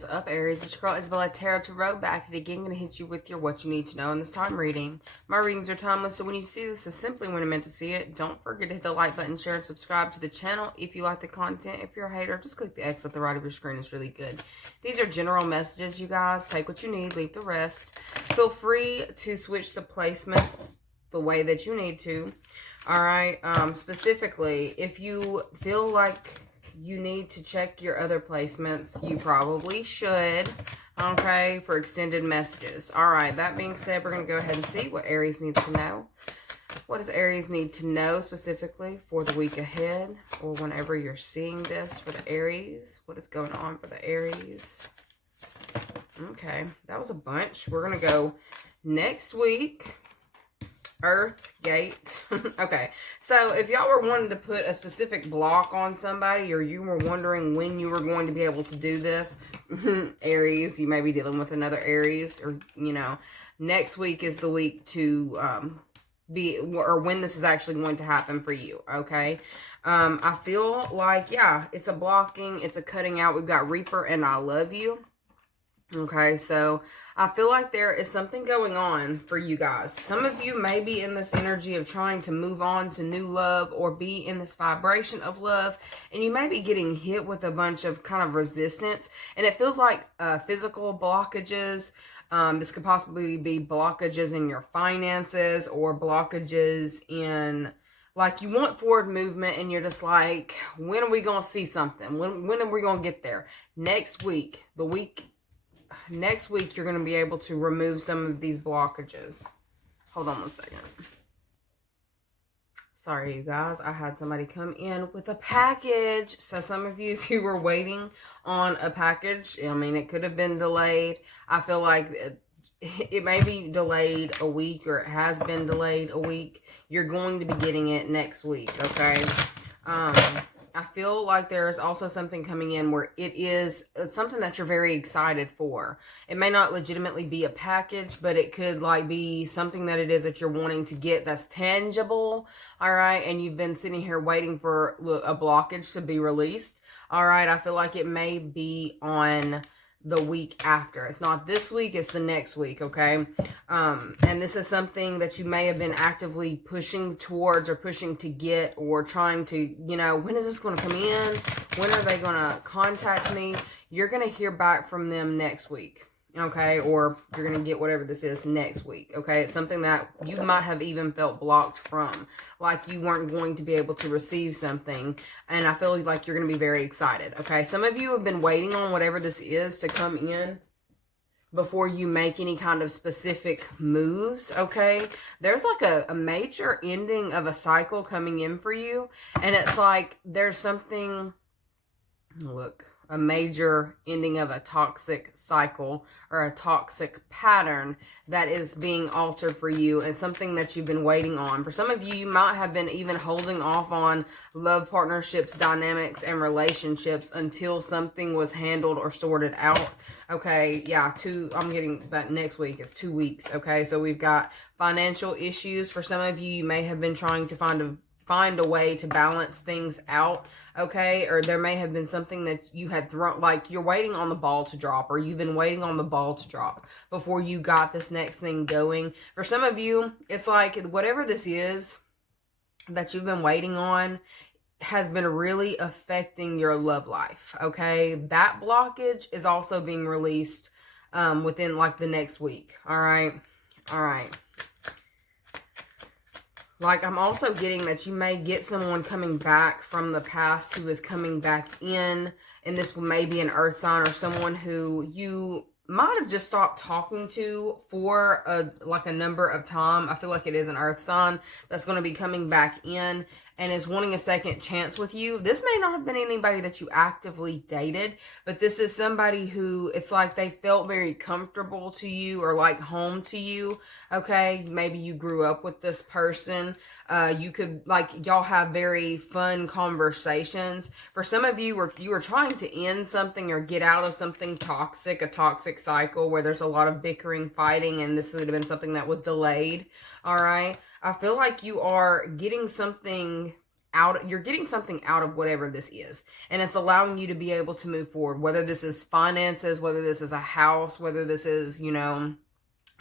is up, Aries? It's your girl IsseyTara Tarot back at it again. Going to hit you with your what you need to know in this time reading. My readings are timeless, so when you see this is simply when I'm meant to see it. Don't forget to hit the like button, share, and subscribe to the channel if you like the content. If you're a hater, just click the X at the right of your screen. It's really good. These are general messages, you guys. Take what you need, leave the rest. Feel free to switch the placements the way that you need to. All right. Specifically, if you feel like you need to check your other placements, you probably should, okay, for extended messages. All right, that being said, we're going to go ahead and see what Aries needs to know. What does Aries need to know specifically for the week ahead, or whenever you're seeing this for the Aries? What is going on for the Aries? Okay, that was a bunch. We're going to go next week. Earth, gate. Okay, so if y'all were wanting to put a specific block on somebody, or you were wondering when you were going to be able to do this, Aries, you may be dealing with another Aries, or, you know, next week is the week to or when this is actually going to happen for you, okay? I feel like, yeah, it's a blocking, it's a cutting out. We've got Reaper and I love you. Okay, so I feel like there is something going on for you guys. Some of you may be in this energy of trying to move on to new love, or be in this vibration of love, and you may be getting hit with a bunch of kind of resistance, and it feels like physical blockages. This could possibly be blockages in your finances, or blockages in, like, you want forward movement and you're just like, when are we going to see something? When are we going to get there? Next week, next week, you're going to be able to remove some of these blockages. Hold on one second. Sorry, you guys. I had somebody come in with a package. So some of you, if you were waiting on a package, I mean, it could have been delayed. I feel like it may be delayed a week, or it has been delayed a week. You're going to be getting it next week, okay? I feel like there's also something coming in where it's something that you're very excited for. It may not legitimately be a package, but it could like be something that it is that you're wanting to get that's tangible, all right? And you've been sitting here waiting for a blockage to be released, all right? I feel like it may be on the week after. It's not this week, it's the next week, okay? And this is something that you may have been actively pushing towards, or pushing to get, or trying to, you know, when is this going to come in? When are they going to contact me? You're going to hear back from them next week, okay? Or you're going to get whatever this is next week, okay? It's something that you might have even felt blocked from, like you weren't going to be able to receive something, and I feel like you're going to be very excited, okay? Some of you have been waiting on whatever this is to come in before you make any kind of specific moves, okay? There's like a major ending of a cycle coming in for you, and it's like there's something, look, a major ending of a toxic cycle, or a toxic pattern that is being altered for you, and something that you've been waiting on. For some of you, you might have been even holding off on love, partnerships, dynamics, and relationships until something was handled or sorted out. Okay, yeah, I'm getting that next week. It's 2 weeks, okay? So we've got financial issues. For some of you, you may have been trying to find a way to balance things out, okay? Or there may have been something that you had thrown, like you're waiting on the ball to drop, or you've been waiting on the ball to drop before you got this next thing going. For some of you, it's like whatever this is that you've been waiting on has been really affecting your love life, okay? That blockage is also being released within like the next week, all right? All right. Like, I'm also getting that you may get someone coming back from the past who is coming back in, and this may be an earth sign, or someone who you might have just stopped talking to for a number of time. I feel like it is an earth sign that's going to be coming back in and is wanting a second chance with you. This may not have been anybody that you actively dated, but this is somebody who, it's like they felt very comfortable to you, or like home to you, okay? Maybe you grew up with this person. You could, like, y'all have very fun conversations. For some of you, you were trying to end something or get out of something toxic, a toxic cycle where there's a lot of bickering, fighting, and this would have been something that was delayed, all right? I feel like you are getting something you're getting something out of whatever this is. And it's allowing you to be able to move forward, whether this is finances, whether this is a house, whether this is, you know,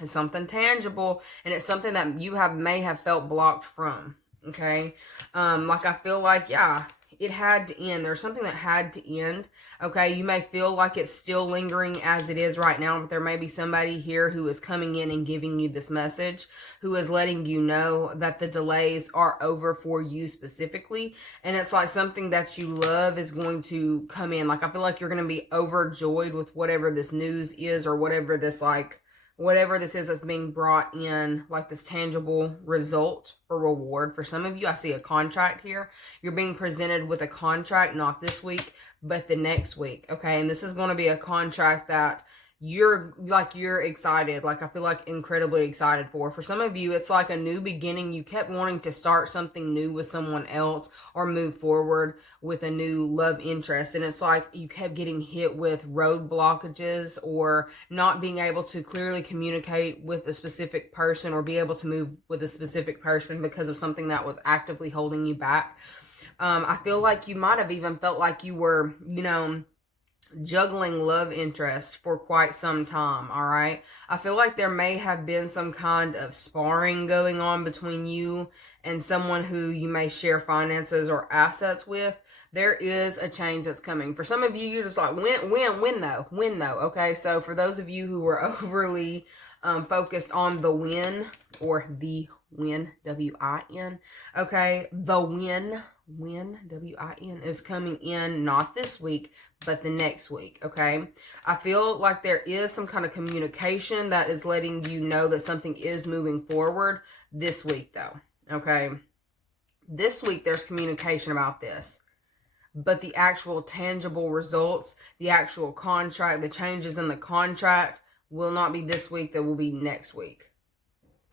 it's something tangible, and it's something that you may have felt blocked from. Okay. Like I feel like, yeah, it had to end. There's something that had to end. Okay. You may feel like it's still lingering as it is right now, but there may be somebody here who is coming in and giving you this message, who is letting you know that the delays are over for you specifically. And it's like something that you love is going to come in. Like I feel like you're going to be overjoyed with whatever this news is, or whatever this is that's being brought in, like this tangible result or reward. For some of you, I see a contract here. You're being presented with a contract, not this week, but the next week. Okay. And this is going to be a contract that you're excited. Like I feel like incredibly excited for. For some of you, it's like a new beginning. You kept wanting to start something new with someone else, or move forward with a new love interest. And it's like you kept getting hit with road blockages, or not being able to clearly communicate with a specific person, or be able to move with a specific person because of something that was actively holding you back. I feel like you might have even felt like you were, you know, juggling love interest for quite some time. All right. I feel like there may have been some kind of sparring going on between you and someone who you may share finances or assets with. There is a change that's coming. For some of you, you're just like, when though. Okay. So for those of you who were overly focused on the win, or the win, W-I-N. Okay. The win, W-I-N, is coming in not this week, but the next week. Okay. I feel like there is some kind of communication that is letting you know that something is moving forward this week though. Okay. This week there's communication about this, but the actual tangible results, the actual contract, the changes in the contract will not be this week. That will be next week.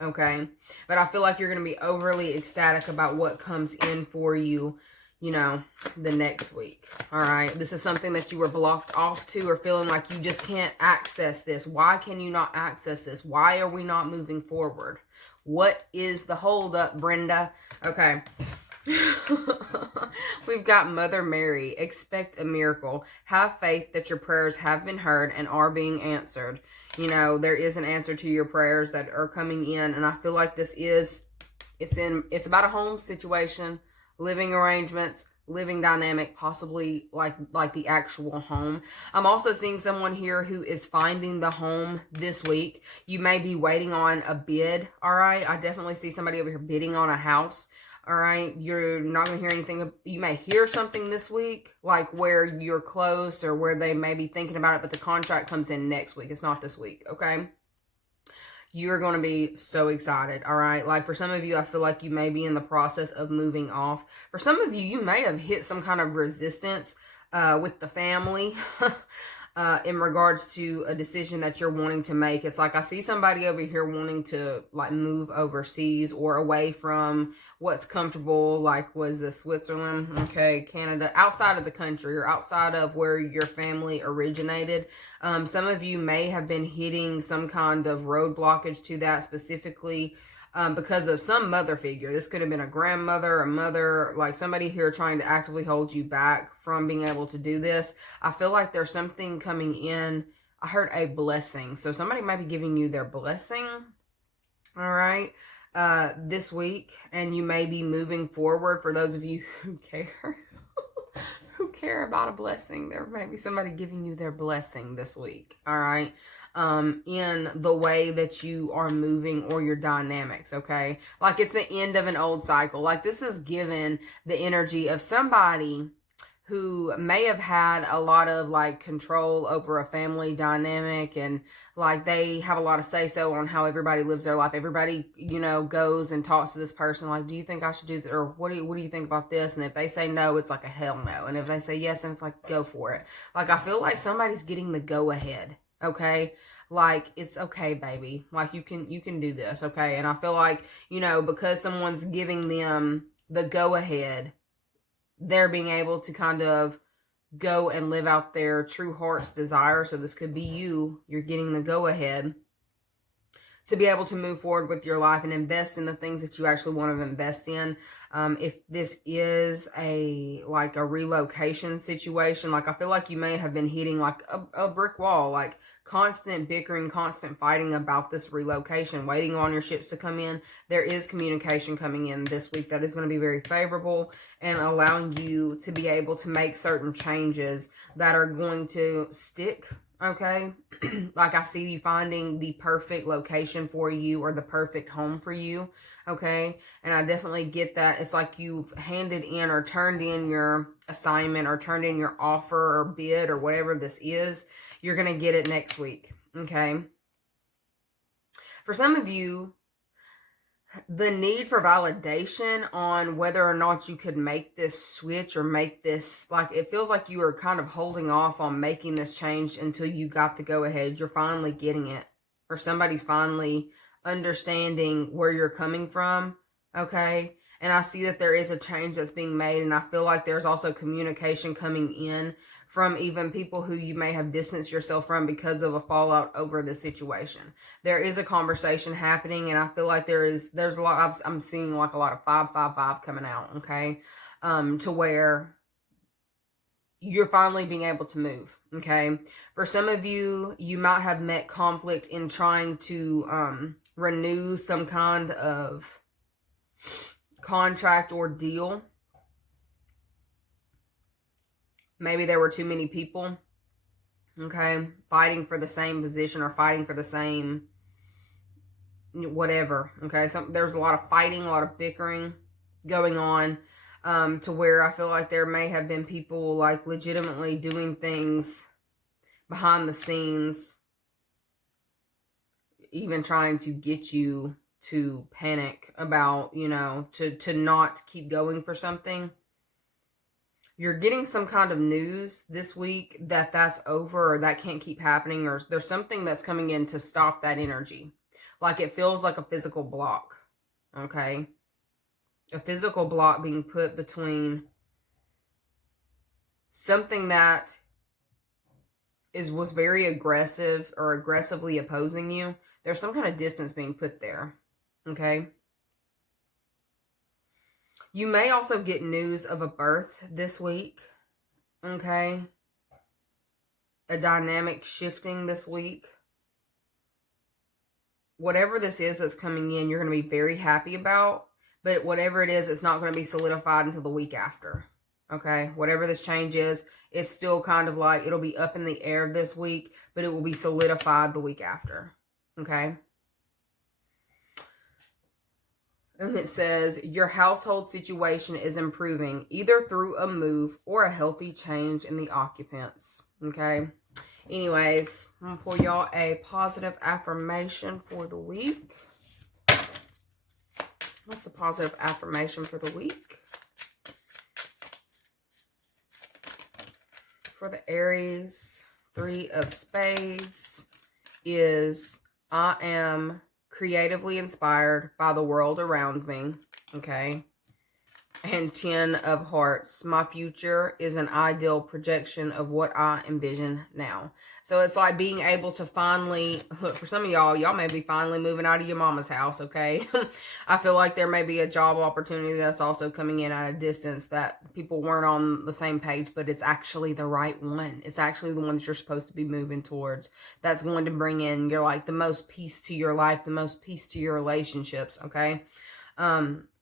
Okay. But I feel like you're going to be overly ecstatic about what comes in for you, you know, the next week. All right. This is something that you were blocked off to, or feeling like you just can't access this. Why can you not access this? Why are we not moving forward? What is the holdup, Brenda? Okay. We've got Mother Mary. Expect a miracle. Have faith that your prayers have been heard and are being answered. You know, there is an answer to your prayers that are coming in. And I feel like this is, it's about a home situation, living arrangements, living dynamic, possibly like the actual home. I'm also seeing someone here who is finding the home this week. You may be waiting on a bid. All right. I definitely see somebody over here bidding on a house. All right. You're not going to hear anything. You may hear something this week, like where you're close, or where they may be thinking about it, but the contract comes in next week. It's not this week. Okay. You're going to be so excited. All right. Like for some of you, I feel like you may be in the process of moving off. For some of you, you may have hit some kind of resistance with the family in regards to a decision that you're wanting to make. It's like I see somebody over here wanting to like move overseas, or away from what's comfortable. Like, was this Switzerland? Okay, Canada, outside of the country, or outside of where your family originated. Some of you may have been hitting some kind of road blockage to that, specifically because of some mother figure. This could have been a grandmother, a mother, like somebody here trying to actively hold you back from being able to do this. I feel like there's something coming in. I heard a blessing. So somebody might be giving you their blessing. All right. This week. And you may be moving forward. For those of you who care, who care about a blessing, there may be somebody giving you their blessing this week. All right. In the way that you are moving, or your dynamics. Okay. Like it's the end of an old cycle. Like this is given the energy of somebody who may have had a lot of like control over a family dynamic, and like they have a lot of say so on how everybody lives their life. Everybody, you know, goes and talks to this person like, do you think I should do this? Or what do you think about this? And if they say no, it's like a hell no. And if they say yes, then it's like, go for it. Like I feel like somebody's getting the go ahead. Okay. Like, it's okay, baby. Like you can do this. Okay. And I feel like, you know, because someone's giving them the go ahead, they're being able to kind of go and live out their true heart's desire. So this could be you. You're getting the go ahead. to be able to move forward with your life and invest in the things that you actually want to invest in. If this is like a relocation situation, like I feel like you may have been hitting like a brick wall, like constant bickering, constant fighting about this relocation, waiting on your ships to come in. There is communication coming in this week that is going to be very favorable and allowing you to be able to make certain changes that are going to stick. Okay, like I see you finding the perfect location for you or the perfect home for you. Okay, and I definitely get that. It's like you've handed in or turned in your assignment or turned in your offer or bid or whatever this is. You're going to get it next week. Okay, for some of you, the need for validation on whether or not you could make this switch or make this, like, it feels like you are kind of holding off on making this change until you got the go ahead. You're finally getting it, or somebody's finally understanding where you're coming from. Okay, and I see that there is a change that's being made, and I feel like there's also communication coming in from even people who you may have distanced yourself from because of a fallout over this situation. There is a conversation happening, and I feel like there's a lot. I'm seeing like a lot of 555 coming out. Okay, to where you're finally being able to move. Okay, for some of you, you might have met conflict in trying to renew some kind of contract or deal. Maybe there were too many people, okay, fighting for the same position or fighting for the same whatever, okay? So there's a lot of fighting, a lot of bickering going on, to where I feel like there may have been people like legitimately doing things behind the scenes, even trying to get you to panic about, you know, to not keep going for something. You're getting some kind of news this week that that's over or that can't keep happening, or there's something that's coming in to stop that energy. Like it feels like a physical block, okay? A physical block being put between something that was very aggressive or aggressively opposing you. There's some kind of distance being put there, okay? You may also get news of a birth this week, okay? A dynamic shifting this week. Whatever this is that's coming in, you're going to be very happy about. But whatever it is, it's not going to be solidified until the week after, okay? Whatever this change is, it's still kind of like it'll be up in the air this week, but it will be solidified the week after, okay? And it says, your household situation is improving, either through a move or a healthy change in the occupants. Okay. Anyways, I'm going to pull y'all a positive affirmation for the week. What's the positive affirmation for the week? For the Aries, 3 of Spades is, I am creatively inspired by the world around me, okay? And 10 of Hearts, my future is an ideal projection of what I envision now. So it's like being able to finally, look, for some of y'all may be finally moving out of your mama's house, okay? I feel like there may be a job opportunity that's also coming in at a distance that people weren't on the same page, but it's actually the right one. It's actually the one that you're supposed to be moving towards. That's going to bring in your, like, the most peace to your life, the most peace to your relationships, okay?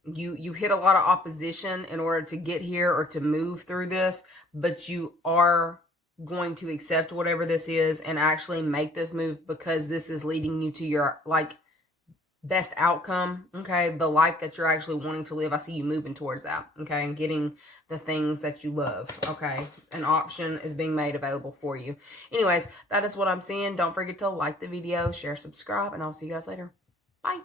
You hit a lot of opposition in order to get here or to move through this, but you are going to accept whatever this is and actually make this move because this is leading you to your, like, best outcome, okay? The life that you're actually wanting to live. I see you moving towards that, okay? And getting the things that you love, okay? An option is being made available for you. Anyways, that is what I'm seeing. Don't forget to like the video, share, subscribe, and I'll see you guys later. Bye.